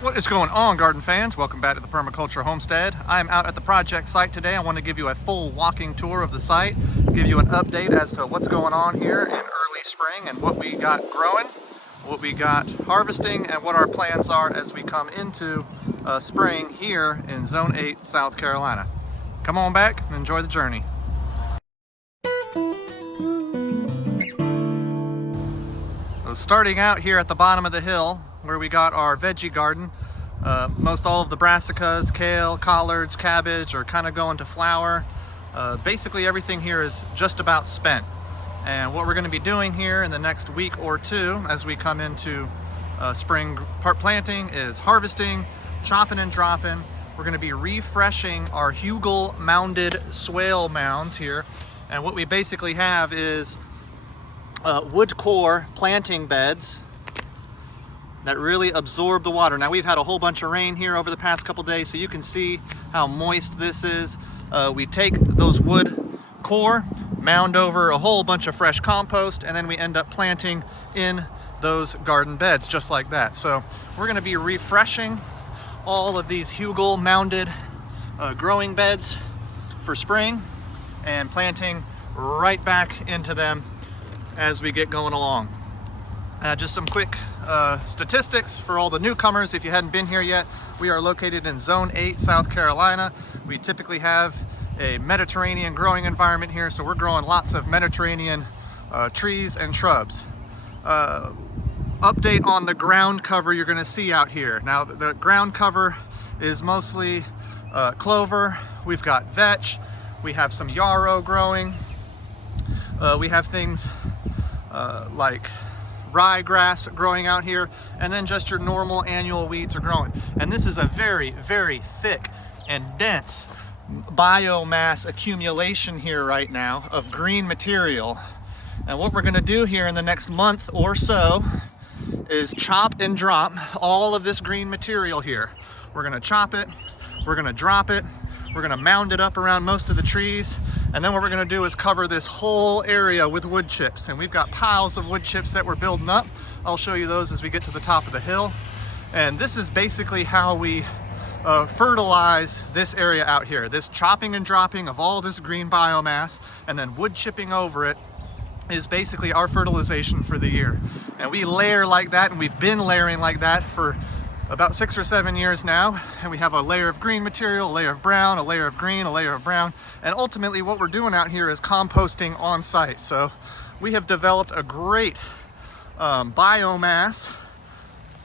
What is going on, garden fans? Welcome back to the Permaculture Homestead. I'm out at the project site today. I want to give you a full walking tour of the site, give you an update as to what's going on here in early spring and what we got growing, what we got harvesting, and what our plans are as we come into spring here in Zone 8, South Carolina. Come on back and enjoy the journey. So starting out here at the bottom of the hill, where we got our veggie garden. Most all of the brassicas, kale, collards, cabbage are kind of going to flower. Basically everything here is just about spent. And what we're going to be doing here in the next week or two as we come into spring part planting is harvesting, chopping and dropping. We're going to be refreshing our hugel mounded swale mounds here. And what we basically have is wood core planting beds that really absorb the water. Now we've had a whole bunch of rain here over the past couple days, so you can see how moist this is. We take those wood core, mound over a whole bunch of fresh compost, and then we end up planting in those garden beds just like that. So we're gonna be refreshing all of these hugel mounded growing beds for spring and planting right back into them as we get going along. Just some quick statistics for all the newcomers. If you hadn't been here yet, we are located in Zone 8, South Carolina. We typically have a Mediterranean growing environment here, so we're growing lots of Mediterranean trees and shrubs. Update on the ground cover you're going to see out here. Now the ground cover is mostly clover. We've got vetch. We have some yarrow growing. We have things like ryegrass growing out here, and then just your normal annual weeds are growing. And this is a very, very thick and dense biomass accumulation here right now of green material. And what we're going to do here in the next month or so is chop and drop all of this green material here. We're going to chop it, we're going to drop it, we're going to mound it up around most of the trees, and then what we're going to do is cover this whole area with wood chips. And we've got piles of wood chips that we're building up. I'll show you those as we get to the top of the hill. And this is basically how we fertilize this area out here. This chopping and dropping of all this green biomass and then wood chipping over it is basically our fertilization for the year. And we layer like that, and we've been layering like that for about 6 or 7 years now. And we have a layer of green material, a layer of brown, a layer of green, a layer of brown. And ultimately what we're doing out here is composting on site. So we have developed a great biomass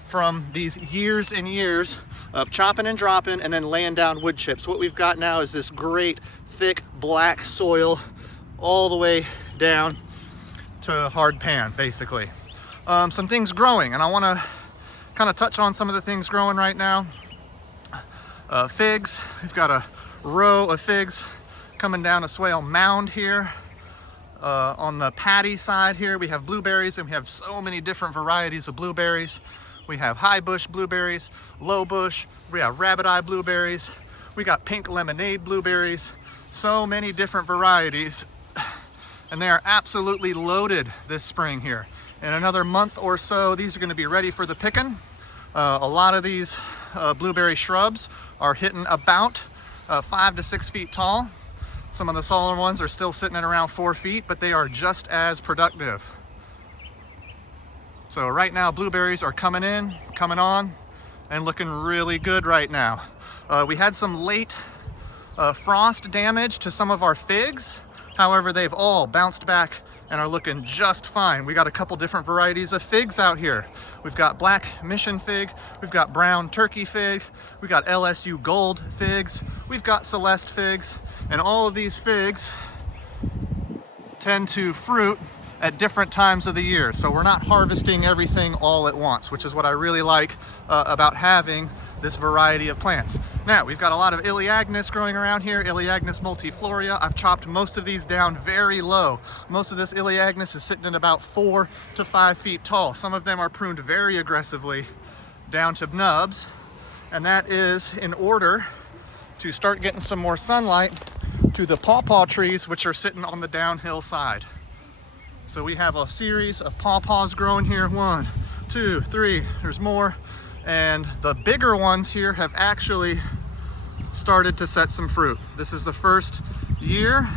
from these years and years of chopping and dropping and then laying down wood chips. What we've got now is this great thick black soil all the way down to hard pan, basically. Some things growing, and I want to kind of touch on some of the things growing right now. Figs. We've got a row of figs coming down a swale mound here. On the patty side here, we have blueberries, and we have so many different varieties of blueberries. We have high bush blueberries, low bush, we have rabbit eye blueberries, we got pink lemonade blueberries, so many different varieties, and they are absolutely loaded this spring here. In another month or so, these are going to be ready for the picking. A lot of these blueberry shrubs are hitting about 5 to 6 feet tall. Some of the smaller ones are still sitting at around 4 feet, but they are just as productive. So right now blueberries are coming in, coming on, and looking really good right now. We had some late frost damage to some of our figs. However, they've all bounced back and are looking just fine. We got a couple different varieties of figs out here. We've got black mission fig, we've got brown turkey fig, we've got LSU gold figs, we've got Celeste figs, and all of these figs tend to fruit at different times of the year. So we're not harvesting everything all at once, which is what I really like about having this variety of plants. Now, we've got a lot of Elaeagnus growing around here, Elaeagnus multifloria. I've chopped most of these down very low. Most of this Elaeagnus is sitting at about 4 to 5 feet tall. Some of them are pruned very aggressively down to nubs, and that is in order to start getting some more sunlight to the pawpaw trees, which are sitting on the downhill side. So we have a series of pawpaws growing here. 1, 2, 3, there's more. and the bigger ones here have actually started to set some fruit. This is the first year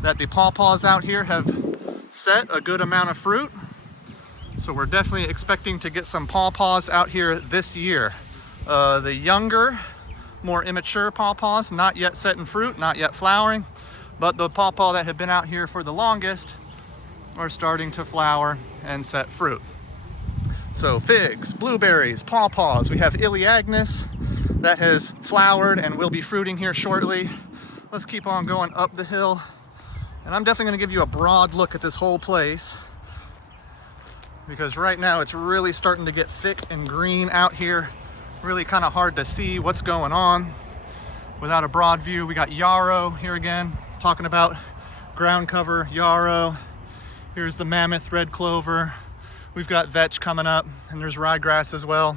that the pawpaws out here have set a good amount of fruit. So we're definitely expecting to get some pawpaws out here this year. The younger, more immature pawpaws, not yet setting fruit, not yet flowering, but the pawpaw that have been out here for the longest are starting to flower and set fruit. So figs, blueberries, pawpaws. We have Elaeagnus that has flowered and will be fruiting here shortly. Let's keep on going up the hill. And I'm definitely gonna give you a broad look at this whole place, because right now it's really starting to get thick and green out here. Really kind of hard to see what's going on without a broad view. We got yarrow here again, talking about ground cover yarrow. Here's the mammoth red clover. We've got vetch coming up, and there's ryegrass as well.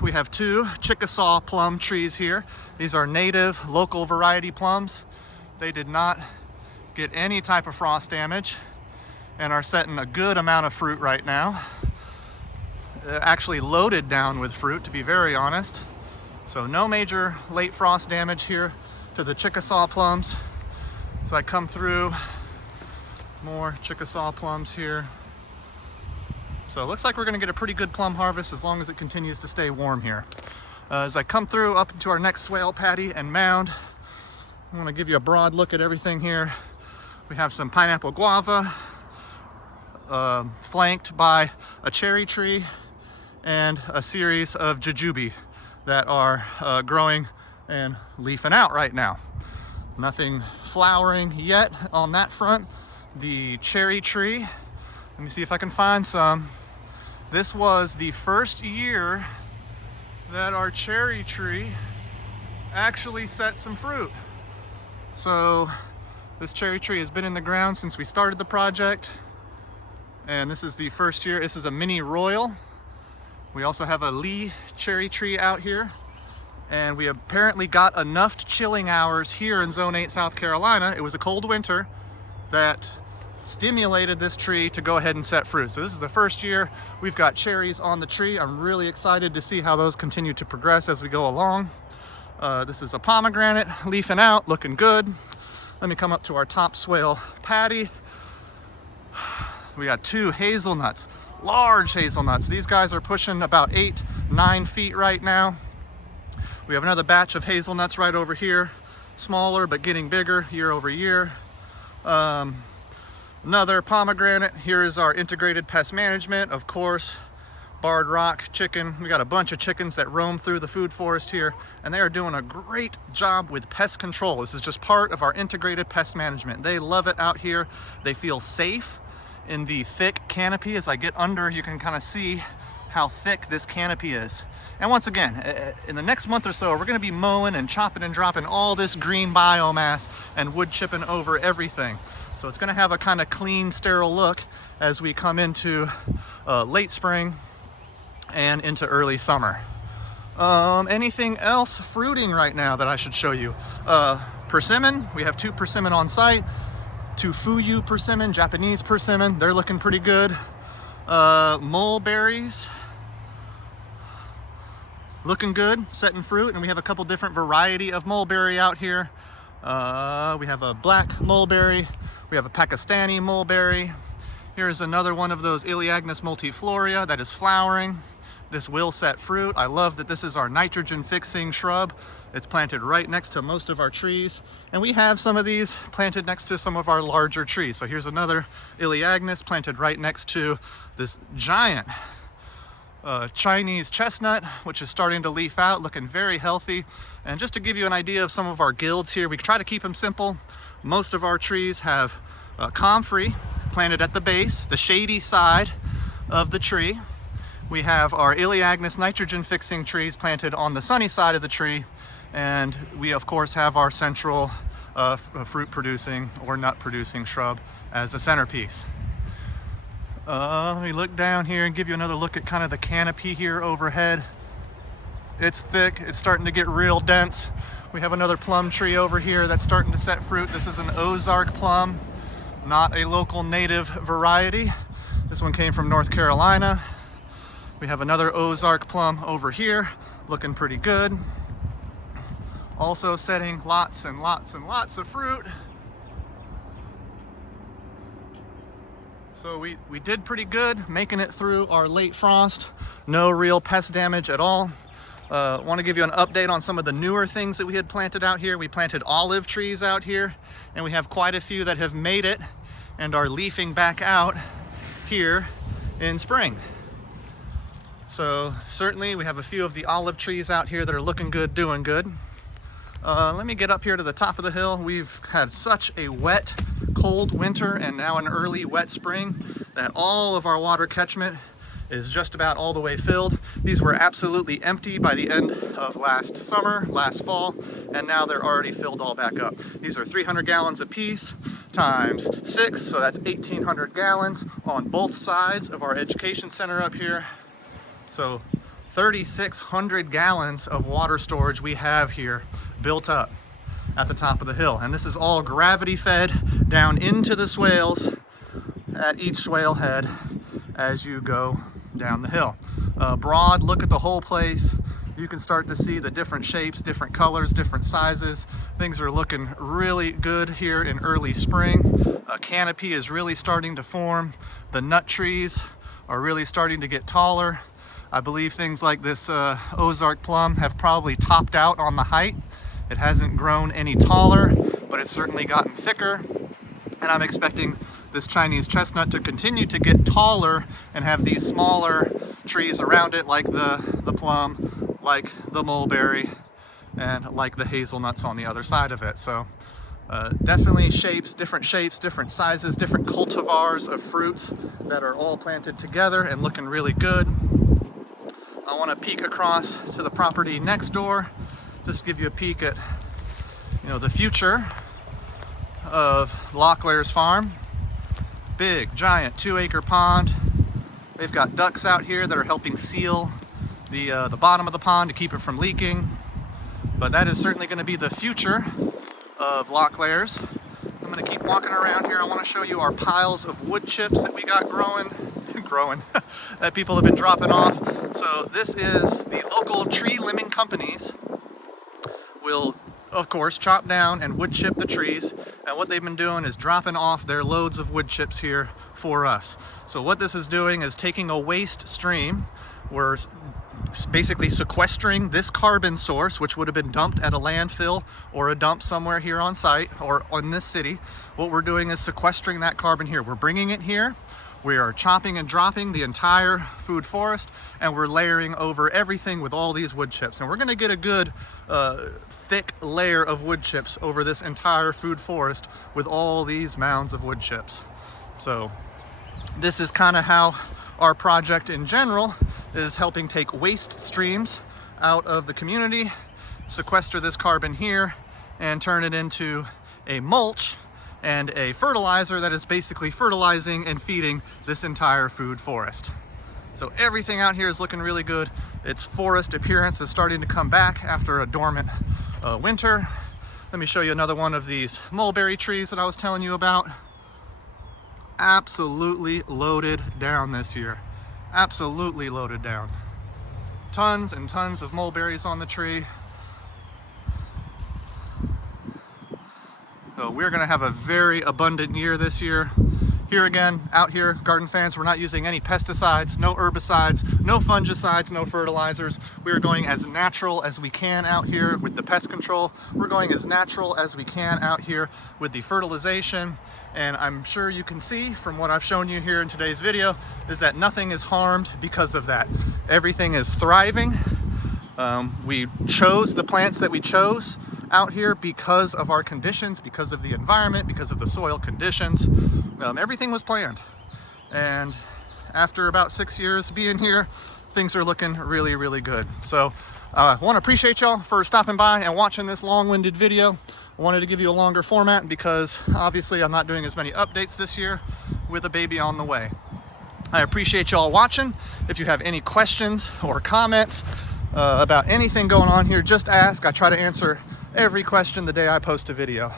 We have two Chickasaw plum trees here. These are native local variety plums. They did not get any type of frost damage and are setting a good amount of fruit right now. Actually loaded down with fruit, to be very honest. So no major late frost damage here to the Chickasaw plums. So I come through, more Chickasaw plums here. So it looks like we're gonna get a pretty good plum harvest as long as it continues to stay warm here. As I come through up into our next swale patty and mound, I wanna give you a broad look at everything here. We have some pineapple guava, flanked by a cherry tree and a series of jujube that are growing and leafing out right now. Nothing flowering yet on that front. The cherry tree, let me see if I can find some. This was the first year that our cherry tree actually set some fruit. So this cherry tree has been in the ground since we started the project, and this is the first year. This is a mini royal. We also have a Lee cherry tree out here, and we apparently got enough chilling hours here in Zone 8, South Carolina. It was a cold winter that stimulated this tree to go ahead and set fruit. So this is the first year we've got cherries on the tree. I'm really excited to see how those continue to progress as we go along. This is a pomegranate leafing out, looking good. Let me come up to our top swale patty. We got two hazelnuts, large hazelnuts. These guys are pushing about 8-9 feet right now. We have another batch of hazelnuts right over here, smaller but getting bigger year over year. Another pomegranate. Here is our integrated pest management, of course. Barred rock chicken. We got a bunch of chickens that roam through the food forest here, and they are doing a great job with pest control. This is just part of our integrated pest management. They love it out here. They feel safe in the thick canopy. As I get under, you can kind of see how thick this canopy is. And once again, in the next month or so, we're going to be mowing and chopping and dropping all this green biomass and wood chipping over everything. So it's going to have a kind of clean, sterile look as we come into late spring and into early summer. Anything else fruiting right now that I should show you? Persimmon. We have two persimmon on site. Two Fuyu persimmon, Japanese persimmon. They're looking pretty good. Mulberries. Looking good, setting fruit. And we have a couple different variety of mulberry out here. We have a black mulberry. We have a Pakistani mulberry. Here's another one of those Elaeagnus multifloria that is flowering. This will set fruit. I love that this is our nitrogen fixing shrub. It's planted right next to most of our trees. And we have some of these planted next to some of our larger trees. So here's another Elaeagnus planted right next to this giant Chinese chestnut, which is starting to leaf out, looking very healthy. And just to give you an idea of some of our guilds here, we try to keep them simple. Most of our trees have comfrey planted at the base, the shady side of the tree. We have our Elaeagnus nitrogen fixing trees planted on the sunny side of the tree. And we of course have our central fruit producing or nut producing shrub as a centerpiece. Let me look down here and give you another look at kind of the canopy here overhead. It's thick, it's starting to get real dense. We have another plum tree over here that's starting to set fruit. This is an Ozark plum, not a local native variety. This one came from North Carolina. We have another Ozark plum over here, looking pretty good. Also setting lots and lots and lots of fruit. So we did pretty good making it through our late frost. No real pest damage at all. Want to give you an update on some of the newer things that we had planted out here. We planted olive trees out here, and we have quite a few that have made it and are leafing back out here in spring. So certainly we have a few of the olive trees out here that are looking good, doing good. Let me get up here to the top of the hill. We've had such a wet, cold winter and now an early wet spring that all of our water catchment is just about all the way filled. These were absolutely empty by the end of last summer, last fall, and now they're already filled all back up. These are 300 gallons a piece times 6, so that's 1,800 gallons on both sides of our education center up here. So 3,600 gallons of water storage we have here built up at the top of the hill. And this is all gravity fed down into the swales at each swale head as you go down the hill. Broad look at the whole place. You can start to see the different shapes, different colors, different sizes. Things are looking really good here in early spring. A canopy is really starting to form. The nut trees are really starting to get taller. I believe things like this Ozark plum have probably topped out on the height. It hasn't grown any taller, but it's certainly gotten thicker. And I'm expecting this Chinese chestnut to continue to get taller and have these smaller trees around it, like the plum, like the mulberry, and like the hazelnuts on the other side of it. So definitely different shapes, different sizes, different cultivars of fruits that are all planted together and looking really good. I want to peek across to the property next door, just give you a peek at, the future of Locklear's farm. Big, giant 2-acre pond. They've got ducks out here that are helping seal the bottom of the pond to keep it from leaking. But that is certainly going to be the future of Locklear's. I'm going to keep walking around here. I want to show you our piles of wood chips that we got growing that people have been dropping off. So this is the local tree limbing companies will, of course, chop down and wood chip the trees. And what they've been doing is dropping off their loads of wood chips here for us. So what this is doing is taking a waste stream. We're basically sequestering this carbon source, which would have been dumped at a landfill or a dump somewhere here on site or in this city. What we're doing is sequestering that carbon here. We're bringing it here. We are chopping and dropping the entire food forest, and we're layering over everything with all these wood chips. And we're gonna get a good thick layer of wood chips over this entire food forest with all these mounds of wood chips. So this is kind of how our project in general is helping take waste streams out of the community, sequester this carbon here, and turn it into a mulch and a fertilizer that is basically fertilizing and feeding this entire food forest. So everything out here is looking really good. Its forest appearance is starting to come back after a dormant winter. Let me show you another one of these mulberry trees that I was telling you about. Absolutely loaded down this year. Absolutely loaded down. Tons and tons of mulberries on the tree. So we're gonna have a very abundant year this year. Here again, out here, garden fans, we're not using any pesticides, no herbicides, no fungicides, no fertilizers. We are going as natural as we can out here with the pest control. We're going as natural as we can out here with the fertilization. And I'm sure you can see from what I've shown you here in today's video is that nothing is harmed because of that. Everything is thriving. We chose the plants that we chose out here because of our conditions, because of the environment, because of the soil conditions. Everything was planned. And after about 6 years being here, things are looking really, really good. So I want to appreciate y'all for stopping by and watching this long-winded video. I wanted to give you a longer format because obviously I'm not doing as many updates this year with a baby on the way. I appreciate y'all watching. If you have any questions or comments about anything going on here, just ask. I try to answer every question the day I post a video.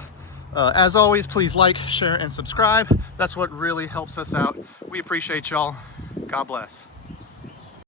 As always, please like, share, and subscribe. That's what really helps us out. We appreciate y'all. God bless.